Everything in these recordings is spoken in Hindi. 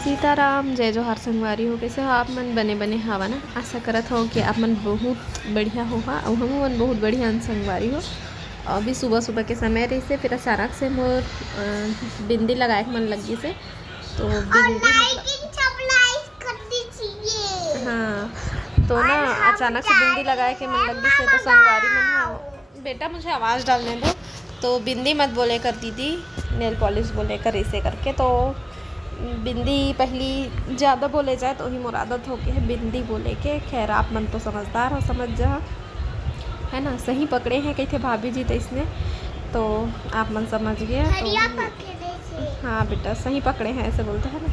सीताराम जय जोहार संगवारी हो। कैसे हो आप मन? बने बने हवा ना। आशा करत हो कि आप मन बहुत बढ़िया हो और हम मन बहुत बढ़िया संगवारी हो। अभी सुबह सुबह के समय रही से फिर अचानक से मोर बिंदी लगाए मन लगी से तो बिंदी हाँ तो ना अचानक से बिंदी लगाए के मन लगी से तो संगवारी मन हाँ बेटा मुझे आवाज़ डालने दो। तो बिंदी मत बोले कर दीदी, नेल पॉलिश बोले कर ऐसे करके। तो बिंदी पहली ज़्यादा बोले जाए तो ही मोर आदत हो गई है बिंदी बोले के। खैर आप मन तो समझदार हो, समझ जा है ना, सही पकड़े हैं कही थे भाभी जी तो इसने तो आप मन समझ गए। तो हाँ बेटा सही पकड़े हैं ऐसे बोलते हैं ना।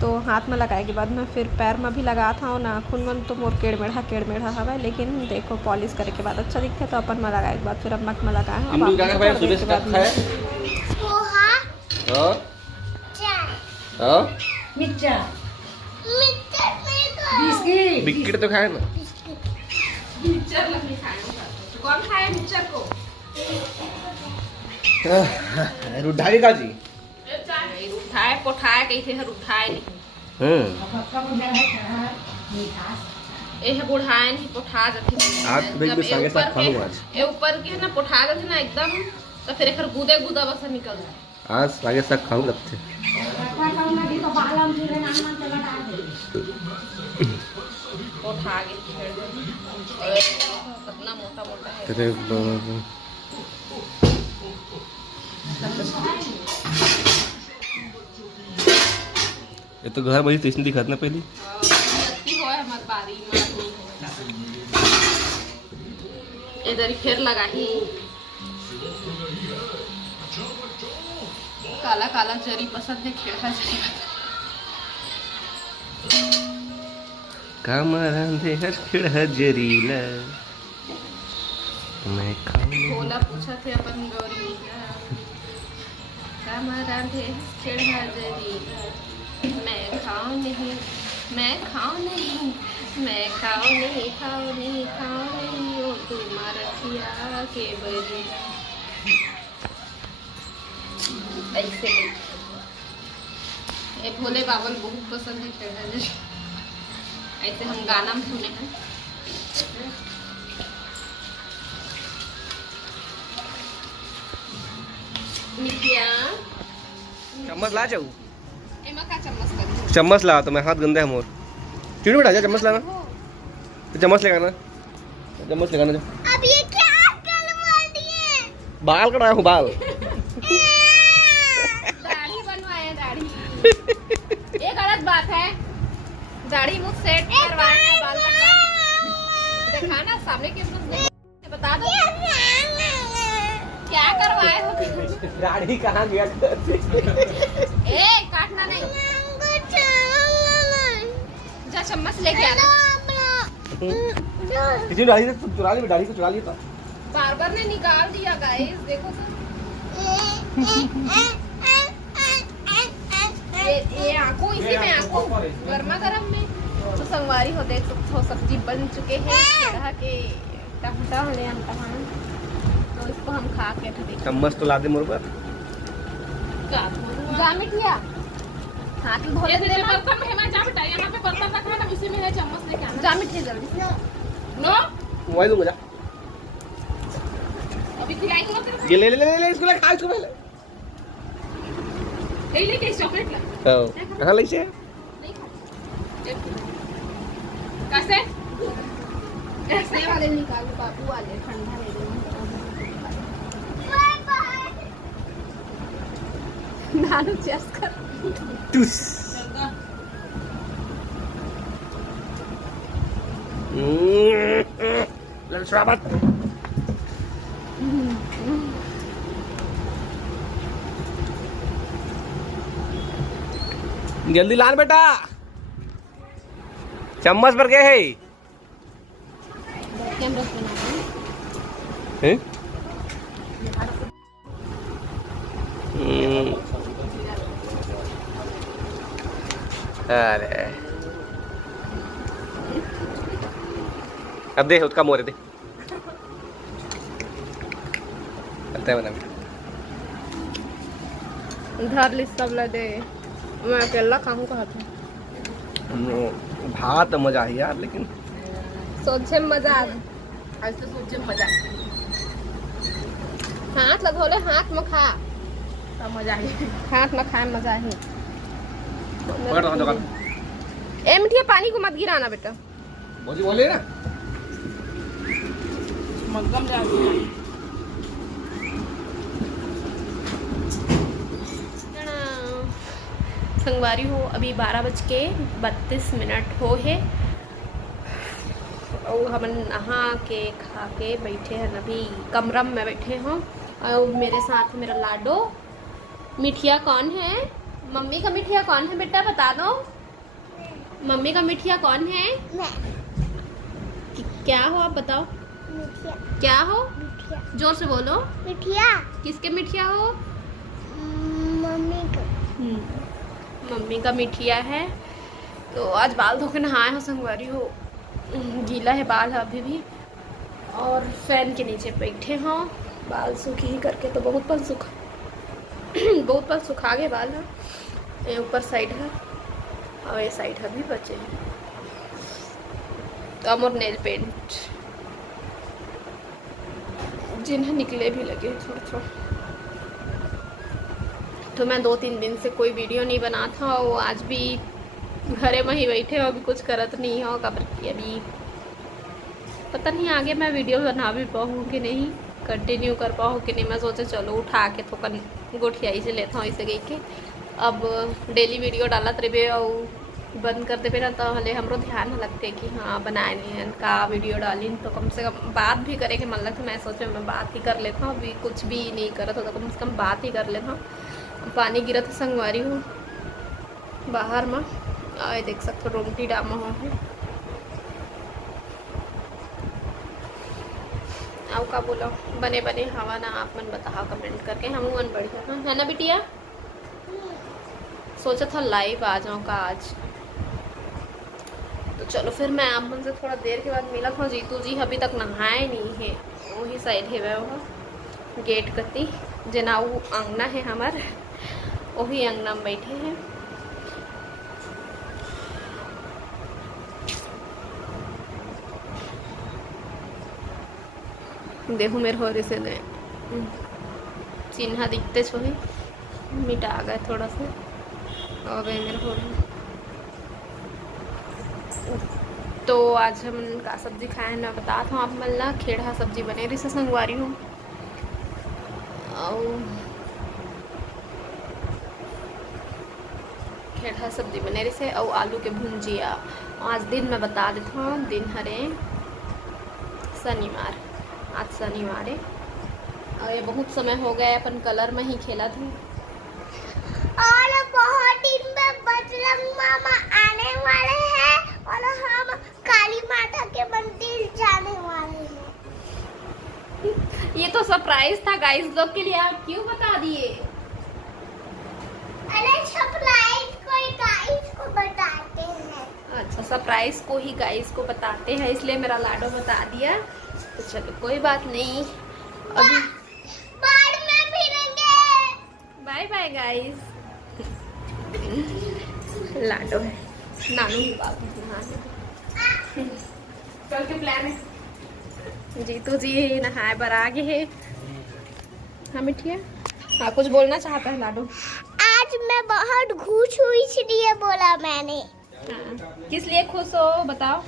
तो हाथ में लगाए के बाद में फिर पैर में भी लगा था और नाखून में तो मोर केड़ मेढ़ा हवा, लेकिन देखो पॉलिश करे के बाद अच्छा दिखता है तो अपन में लगाए के बाद फिर अम्मक में लगाए। बिस्किट तो खाए ना। कौन खाए मिक्सचर को? रुठाई का जी उठाए पोठाए कैसे हर उठाए नहीं ए है बुढ़ाए नहीं पोठा जाते। आज भाई के संगे साथ खाऊं आज। ए ऊपर के ना पोठा जाते ना एकदम तो फिर एकर गुदे गुदा बस निकल जाए। आज संगे साथ खाऊं लगते पोठा के कितना मोटा मोटा है। तेरे बाबा ये तो घर बड़ी स्टेशन दिखात ना पहली इधर फिर लगा ही काला काला जरी पसंद है खेड़ा जरी कामरांधे हर खिड़ा जरीला मैं खाऊं। भोला पूछा थे अपन गौरी कामरांधे खिड़ा जरीला मैं खाऊं नहीं मैं खाऊं नहीं मैं खाऊं नहीं खाऊं नहीं खाऊं नहीं ओ तुम्हारा खिया के बरी ऐसे ये भोले बाबा बहुत पसंद है खेड़ा जरी। ऐसे हम गाना में सुने हैं। मिठिया चम्मच ला जाऊ एमा का चम्मच कर चम्मच ला तो मैं हाथ गंदा है मोर क्यों बैठा जा चम्मच लाना तो चम्मच लगाना चम्मच लगाना जा। अब ये क्या कर मार दिए? बाल कटाया हूँ बाल दाढ़ी बनवाए दाढ़ी ये गलत बात है। दाढ़ी मुझ सेट करवाए बाल कटवाए देखा ना सामने के बता दो क्या करवाए हो। दाढ़ी कहाँ गया ए काटना नहीं जा चम्मच लेके आना। किसी दाढ़ी से चुरा ली दाढ़ी को चुरा लिया था बार्बर ने निकाल दिया गाइस देखो तो ये आंखों इसी में आंखों गर्मा गर्म में तो संगवारी हो देख सकते हो सब्जी बन चुके हैं खेड़ा के टमाटा होले अंतमान तो इसको हम खा के देख। चम्मच तो ला दे मोर पर जा मिठिया हाथ धो ले दे बर्तन में है जा बेटा यहाँ पे बर्तन रखना ना उसी में है चम्मच लेके आना। जा मिठिया जल्दी नो मोबाइल दूंगा जा अभी खिलाएंगे और फिर ये ले इसको ले खा इसको पहले ले के चॉकलेट ला कहाँ ले से कैसे ऐसे वाले निकाल बाबू वाले ठंडा ले दे नानू चेस कर टूस ले शराबत जल्दी लान बेटा चम्मच पर गए है अरे अब दे उसका मोरे दे धर ली सब ला दे मैं अकेला खाऊं कहा था भात मजा है यार, लेकिन सोचे मजा आ आज तो सोचे मजा हाथ लगोले हाथ में खा तो मजा आई हाथ में खाए मजा ही पकड़ रहा दुकान। ए मिठिया पानी को मत गिराना बेटा बोली बोले ना। मगम जाती संगवारी हो अभी 12:32 हो है और हम नहा के खा के बैठे हैं अभी कमरा में बैठे हैं और मेरे साथ मेरा लाडो। मिठिया कौन है? मम्मी का मिठिया कौन है बेटा बता दो। मम्मी का मिठिया कौन है? क्या हो आप बताओ। मिठिया क्या हो? मिठिया जोर से बोलो। मिठिया किसके मिठिया हो? मम्मी को मम्मी का मिठिया है। तो आज बाल धो के नहाए हो संगवारी हो, गीला है बाल अभी भी और फैन के नीचे बैठे हों बाल सूखी ही करके। तो बहुत पर सुखा गए बाल है। ये ऊपर साइड है और ये साइड अभी बचे हैं। तो और नेल पेंट जिन्हें निकले भी लगे थोड़ा थोड़ा। तो मैं 2-3 दिन से कोई वीडियो नहीं बना था और आज भी घरे में ही बैठे हो, अभी कुछ करत नहीं हो कबर की। अभी पता नहीं आगे मैं वीडियो बना भी पाऊँ कि नहीं, कंटिन्यू कर पाऊँ कि नहीं। मैं सोचे चलो उठा के तो गोठियाई से लेता हूँ इसे गई के। अब डेली वीडियो डालत रहे और बंद कर देवे ना तो हले हमरो ध्यान लगते कि हाँ बनाए नहीं का वीडियो डाली तो कम से कम बात भी करे के मन लगता। मैं सोचे मैं बात ही कर लेता हूँ, अभी कुछ भी नहीं करता तो कम से कम बात ही कर लेता हूँ। पानी गिरत संगवारी हूँ बाहर में आए देख सकते रोमटी डामा हो है। आओ का बोलो बने बने हवा ना आप मन बताओ कमेंट करके। हम मन बढ़िया है ना बिटिया। सोचा था लाइव आ जाऊँ का आज, तो चलो फिर मैं आप मन से थोड़ा देर के बाद मिला था। जीतू जी अभी तक नहाए नहीं है, वही साइड है वो गेट कती जना वो अंगना है हमार, वही अंगना में बैठे हैं। देखो मेरे हो से दे चिन्ह दिखते छो ही मिटा गए थोड़ा सा और वे मेरे हो रहे। तो आज हम का सब्जी खाए हैं मैं बता था आप मल्ला खेड़ा सब्जी बने रही से संगवारी हूँ और खेड़ा सब्जी बने रही से और आलू के भुंजिया। आज दिन मैं बता देता हूँ, दिन हरे शनिवार, आज शनिवार है और ये बहुत समय हो गया अपन कलर में ही खेला था। और बहुत दिन में बजरंग मामा आने वाले हैं और हम काली माता के मंदिर जाने वाले हैं। ये तो सरप्राइज था गाइस लोग के लिए, आप क्यों बता दिए? अरे सरप्राइज कोई गाइस को बताते हैं। अच्छा सरप्राइज को ही गाइस को बताते हैं, इसलिए मेरा लाडो बता दिया। तो चलो कोई बात नहीं, अभी बाद में मिलेंगे। Bye bye guys. लाडो है नानू की बात कल के प्लान है जीतू जी नहाए बर आगे है। हाँ मिठिया हाँ कुछ बोलना चाहता है लाडो। आज मैं बहुत खुश हुई इसलिए बोला मैंने। हाँ किस लिए खुश हो बताओ,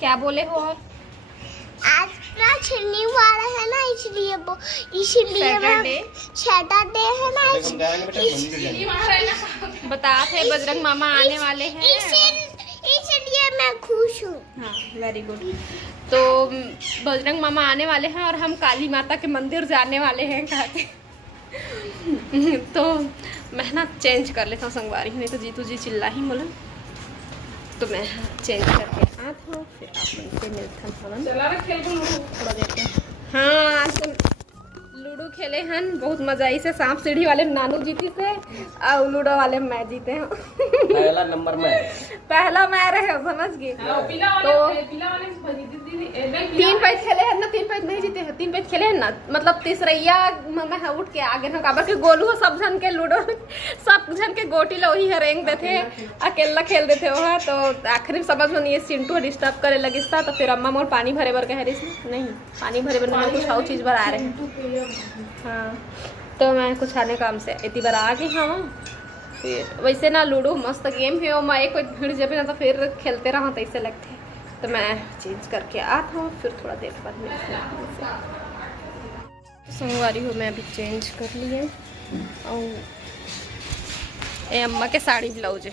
क्या बोले हो? और आज ना शनिवार है ना इसलिए सैटरडे सैटरडे है ना बता थे बजरंग मामा आने वाले हैं इसलिए मैं खुश हूँ। हाँ वेरी गुड। तो बजरंग मामा आने वाले हैं और हम काली माता के मंदिर जाने वाले हैं कहते। तो मैं ना चेंज कर लेता हूँ संगवारी, नहीं तो जीतू जी चिल्ला ही बोला। तो मैं चेंज करके आता हूँ फिर आप उनसे मिलता हूँ चला रे खेल को थोड़ा देर के। हाँ आज तो लूडो खेले हन बहुत मजा आई से। सांप सीढ़ी वाले में नानू जीती से और लूडो वाले में मैं जीते हूँ। पहला नंबर में पहला मैं रहे समझ गए। पीला तो वाले तीन पैज खेले हैं ना, 3 पैज नहीं जीते हैं, 3 पैज खेले हैं ना, मतलब तीसरैया में उठ के आगे ना काबर के गोलू सब जन के लूडो सब जन के गोटी लो ही रेंग देते अकेला खेल देते हो। तो आखिर समझ में नहीं चिंटू डिस्टर्ब करे लगिस था। तो फिर अम्मा मोर पानी भरे बर कह रही नहीं, पानी भरे बर नहीं, कुछ और चीज़ भर आ रहे हैं। हाँ तो मैं कुछ आने काम से इतनी बार आ गई। हाँ फिर वैसे ना लूडो मस्त गेम है, और मैं एक भीड़ जब ना तो फिर खेलते रहा तो ऐसे लगते। तो मैं चेंज करके आता हूँ, फिर थोड़ा देर बाद मिलते हैं। सोमवारी हो मैं अभी चेंज कर ली है। और ये अम्मा के साड़ी ब्लाउज है।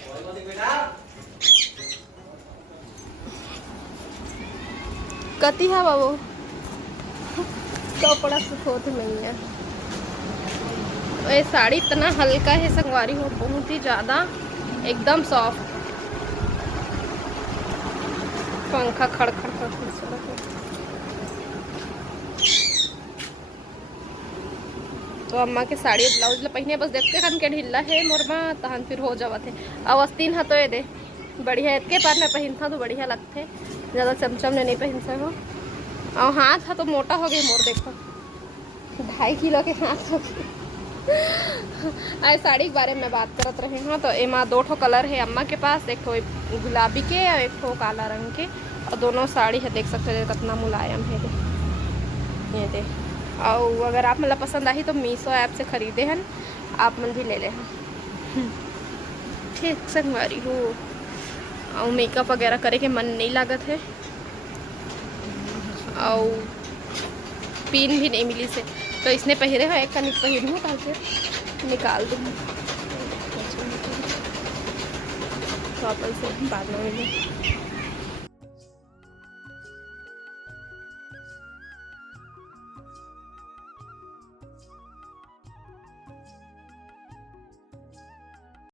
कती है बाबू कपड़ा सुखोत नहीं है। ये साड़ी इतना हल्का है संगवारी हो, बहुत ही ज़्यादा एकदम सॉफ्ट। पंखा खड़खड़ कर तो अम्मा के साड़ी ब्लाउज पहने बस देखते खन के ढिल्ला है मोरमा तहन फिर हो जावत है। अब अस्तीन हा तो ये दे बढ़िया के पार में पहनता तो बढ़िया लगते, ज़्यादा चमचम ने नहीं पहन सको। और हाथ हा तो मोटा हो गई मोर, देखो 2.5 किलो के हाथ हो गए। आज साड़ी के बारे में बात करत रहे हैं। तो एमा 2 ठो कलर है अम्मा के पास, एक ठो गुलाबी के और एक ठो काला रंग के। और दोनों साड़ी है देख सकते हैं कितना मुलायम है ये दे। और अगर आप मतलब पसंद आई तो मीशो ऐप से ख़रीदे हैं, आप मन भी ले ले हैं। ठीक संगवारी हो। और मेकअप वगैरह करे के मन नहीं लागत है, और पिन भी नहीं मिली से तो इसने पहरे हो एक का पहन हूँ कल से निकाल दूँ तो अपन से बाद में।